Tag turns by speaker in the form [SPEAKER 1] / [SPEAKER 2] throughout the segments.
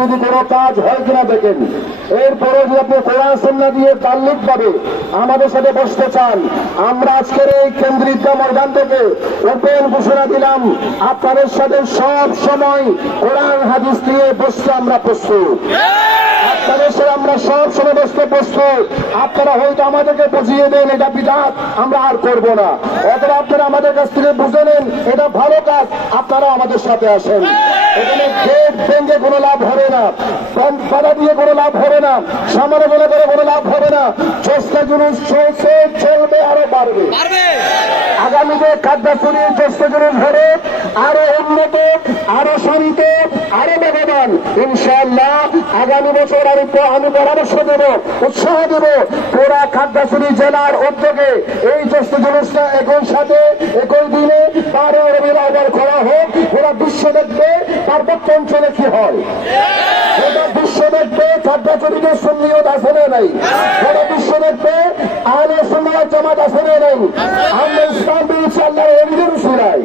[SPEAKER 1] যদি কোনো কাজ হয় কিনা দেখেন। এরপরে যদি আপনি কোরআন সন্না দিয়ে তাল্লিক পাবে আমাদের সাথে বসতে চান, আমরা আজকের এই কেন্দ্রিত ময়দান থেকে ওপেন ঘোষণা দিলাম, আপনাদের সাথে সব সময় কোরআন, হাদিস দিয়ে বসতে আমরা প্রস্তুত। আমরা সব সময় বসতে প্রস্তুত। আপনারা হয়তো আমাদেরকে বুঝিয়ে দেন, এটা বিধাত আমরা আর করব না। অথবা আপনারা আমাদের কাছ থেকে বুঝে নেন, এটা ভালো কাজ আপনারা আমাদের সাথে আসেন। এখানে গেট ভেঙে কোনো লাভ হবে না। বাধা দিয়ে কোনো লাভ হবে না। সামনে বলে করে কোনো লাভ হবে না। চেষ্টা জুলুস চলছে চলবে আরও বাড়বে। আগামী আগামীতে খাদ্যাসুরি চেষ্টা জুলুস হবে আরও উন্নত আরও শান্ত আরও বেগবান। ইনশাআল্লাহ আগামী বছর আমি আমি পরামর্শ দেব উৎসাহ দেব পুরা খাদ্যাসুরি জেলার উদ্যোগে। এই চেষ্টা জুলুসটা একই সাথে একই দিনে বারো রবির আবার করা হোক পুরা বিশ্ব দেখবে। পার্বত্য অঞ্চলে কি হয়? এটা বিশ্ব দেখবে সুন্নিয়ত আছে না নাই গোটা বিশ্ব দেখবে আহলে সুন্নাত জামাত আছে না নাই আমরা ইসলাম পেয়েছি আল্লাহর অলিদের উসিলায়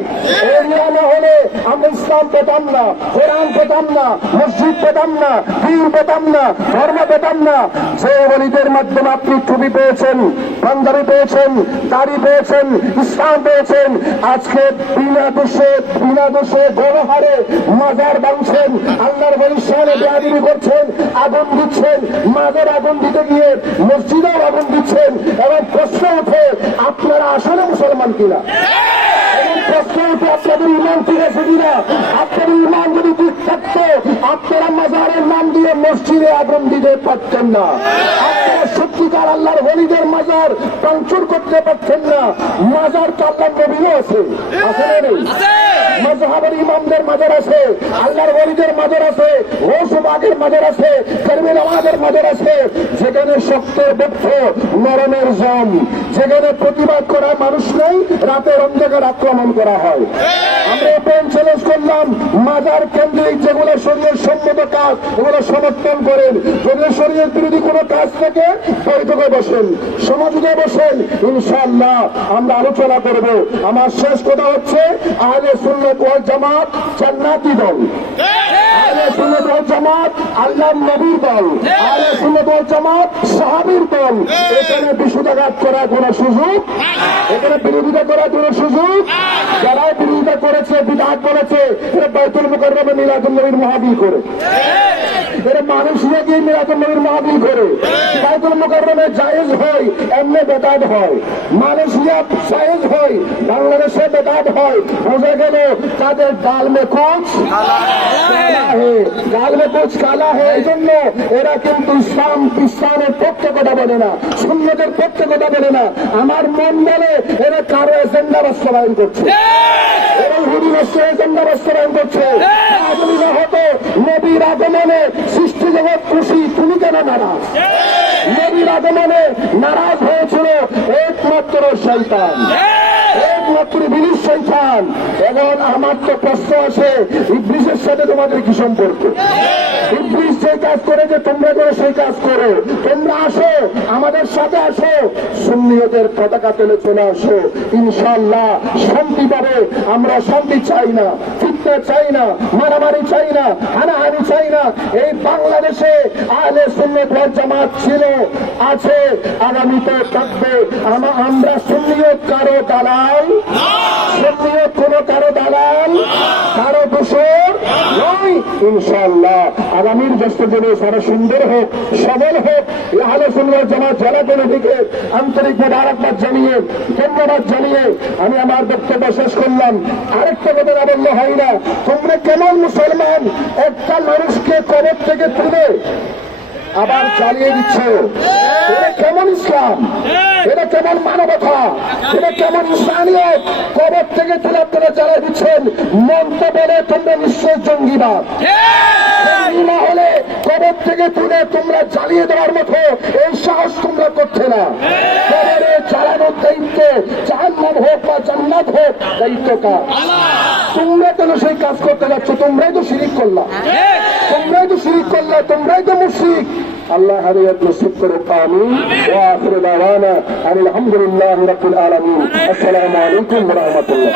[SPEAKER 1] এই নিয়ম হলে আমরা ইসলাম পেতাম না, কোরআন পেতাম না, মসজিদ পেতাম না, পীর পেতাম না, ধর্ম পেতাম না। যে অলিদের মাধ্যমে আপনি টুপি পেয়েছেন পাঞ্জাবি পেয়েছেন, দাড়ি পেয়েছেন, ইসলাম পেয়েছেন। আজকে বিনা দোষে বিনা দোষে গণহারে মাজার বাংছেন আল্লাহর বরিশালে বেয়াদিবি করছেন, আগুন দিচ্ছেন, মাজার আগুন দিতে গিয়ে মসজিদেও আগুন দিচ্ছেন। এবং প্রশ্ন ওঠে, আপনারা আসলে মুসলমান কিনা? প্রশ্ন উঠে আপনাদের ইমান ঠিক আছে কিনা ইমান যদি ঠিক থাকতো আপনারা মাজারের নাম দিয়ে মসজিদে আগুন দিতে পারতেন না আপনারা সত্যিকার আল্লাহর হলিদের মাজার পাঞ্চুর করতে পারছেন না মাজার তো আল্লাহর নবীও আছে আছে না নেই মজহাবের ইমামদের মাজার আছে আল্লাহর ওলিদের মাজার আছে রসুবাগের মাজার আছে কর্মীর আমাদের মাজার আছে শক্তের বক্ষ, নরমের জম। যেখানে প্রতিবাদ করা মানুষ নেই, রাতের অন্ধকার আক্রমণ করা হয়। আমরা ওপেন চ্যালেঞ্জ করলাম। মাজার কেন্দ্রিক যেগুলো শরীরের সম্মত কাজ এগুলো সমর্থন করেন। যদি শরীরের বিরোধী কোনো কাজ থেকে, বৈঠকে বসেন। সমাজে বসেন। ইনশাআল্লাহ, আমরা আলোচনা করব। আমার শেষ কথা হচ্ছে, আহলে সুন্নত ওয়াল জামাত জান্নাতি দল। আহলে সুন্নত ওয়াল জামাত আল্লাহর নবীর দল। আহলে সুন্নত ওয়াল জামাত সাহাবীর দল। এখানে বিশুদ্ধাঘাত করার কোনো সুযোগ? এখানে বিরোধিতা করার কোনো সুযোগ? যারা বিরোধিতা করেছে বিধান করেছে এরা বাইতুল মুকাররমে মিলাদুল নবীর মহাবিল করে। এরা মানুষ গিয়ে মিলাদুল নবীর মহাবিল করে বাইতুল মুকাররমে জায়েজ হয়, এমনি বেদাত হয়। মানুষ জায়েজ হয়, বাংলাদেশে বেদাত হয়। বোঝা গেল? তাদের ডাল মে কুচ ডাল মে কুচ কালা হে। এই জন্য এরা কিন্তু ইসলাম, ইসলামের পক্ষে কথা বলে না, সুন্নতের পক্ষে কথা বলে না। আমার মন বলে এরা কারও এজেন্ডা বাস্তবায়ন করছে। এরা রাষ্ট্র এজেন্ডা বাস্তবায়ন করছে। আগুনি হতো নবীর আগমনে জগৎ খুশি, তুমি কেন নারাজ আগমনে নারাজ হয়েছিল একমাত্র শৈতান একমাত্র বিলিশ আমার তো প্রশ্ন আছে সাথে তোমাদের কি সম্পর্ক? যে কাজ করে যে তোমরা করে, সেই কাজ করো। তোমরা আসো, আমাদের সাথে আসো। সুন্নিয়তের পতাকা তুলে চলে আসো। ইনশাল্লাহ শান্তি পাবে, আমরা শান্তি চাই না। ফিতনা চাই না মারামারি চাই না হানাহানি চাই না। এই বাংলাদেশে আহলে সুন্নত ওয়াল জামাত ছিল আছে আগামীতে থাকবে। আমা- আমরা সুন্নিয়ত কারও দালাল? সুন্নিয়ত কোন কারও দালাল? ইনশাআল্লাহ। আগামীর জ্যেষ্ঠ দিনে সারা সুন্দর হোক, সবল হোক আহলে সুন্নাত জামাত জেলা কমিটিকে আন্তরিক মোবারকবাদ জানিয়ে, ধন্যবাদ জানিয়ে আমি আমার বক্তব্য শেষ করলাম। আরেকটা কথা না বললে হয় না, তোমরা কেমন মুসলমান? একটা মানুষকে কবর থেকে তুলে আবার চালিয়ে দিচ্ছ। ইসলাম এটা কেমন মানবতা? এটা কেমন ইসলামিয়ত কবর থেকে তুলে আপনারা চালিয়ে দিচ্ছেন। মন্ত বলে তোমরা নিশ্চয় জঙ্গিবাদ। জঙ্গি না হলে কবর থেকে তুলে তোমরা জ্বালিয়ে দেওয়ার মতো এই সাহস তোমরা করছে না। কবরে চালানোর দায়িত্ব জাহান্নাম হোক বা জান্নাত হোক দায়িত্ব কার? তোমরা কেন সেই কাজ করতে যাচ্ছ? তোমরাই তো শিরিক করলা। তোমরাই তো শিরিক করলা তোমরাই তো মুশরিক। الله علي بن ستر قامين وآخر دعوانا أن الحمد لله رب العالمين. السلام عليكم ورحمة الله.